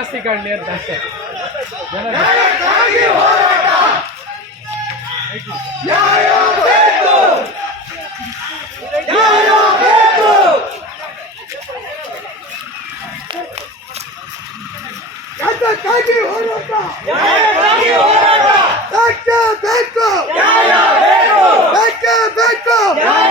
ಜಾಸ್ತಿ ಕಾಣಲಿ ಅಂತ ಅಷ್ಟೇ ಹೋರಾಟ ಬೇಕು ಬೇಕು ಬೇಕು ಬೇಕು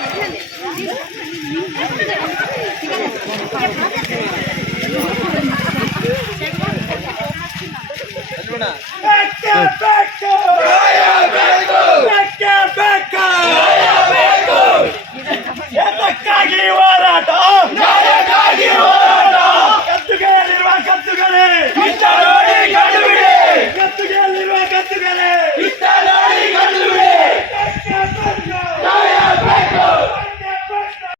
Let's go!